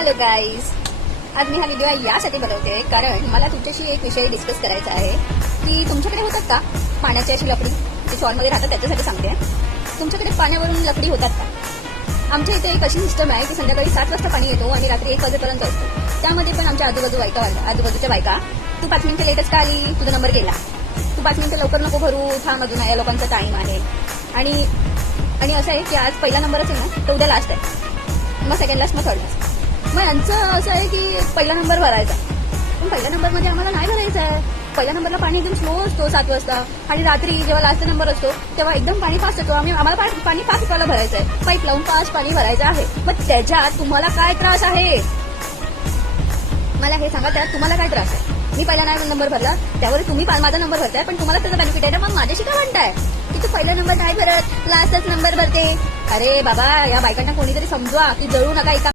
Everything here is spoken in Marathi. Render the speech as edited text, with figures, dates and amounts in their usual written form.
हॅलो गाईज, आज मी हा व्हिडिओ यासाठी बनवते कारण मला तुमच्याशी एक विषय डिस्कस करायचा आहे की तुमच्याकडे होतात का पाण्याची अशी लकडी जी शॉलमध्ये राहतात त्याच्यासाठी सांगते. तुमच्याकडे पाण्यावरून लकडी होतात का? आमच्या इथे एक अशी सिस्टम आहे की संध्याकाळी 7 वाजता पाणी येतो आणि रात्री 1 वाजेपर्यंत असतो. त्यामध्ये पण आमच्या आजूबाजूच्या बायका तू 5 मिनिटं लेटच का आली, तुझा नंबर गेला, तू 5 मिनिटं लवकर नको भरू, थांब अजून या लोकांचा टाइम आहे. आणि असं आहे की आज पहिला नंबर असेल ना तर उद्या लास्ट आहे, मग सेकंड लास्ट, मग थर्ड लास्ट. मग यांचं असं आहे की पहिला नंबर भरायचा, पण पहिल्या नंबरमध्ये आम्हाला नाही भरायचा आहे. पहिल्या नंबरला पाणी एकदम स्लो असतो 7 वाजता, आणि रात्री जेव्हा लास्ट नंबर असतो तेव्हा एकदम पाणी फास्ट येतो. आम्हाला पाणी फास्ट वाला भरायचं आहे, पाईप लावून फास्ट पाणी भरायचं आहे. मग त्याच्यात तुम्हाला काय त्रास आहे मला हे सांगा. त्यात तुम्हाला काय त्रास आहे? मी पहिला नाही नंबर भरला, त्यावर तुम्ही माझा नंबर भरताय, पण तुम्हाला त्याचा बेनिफिट आहे ना. मग माझ्याशी काय म्हणताय की तू पहिला नंबर नाही भरत, लास्टच नंबर भरते? अरे बाबा, या बायकांना कोणीतरी समजवा की जळू नका एका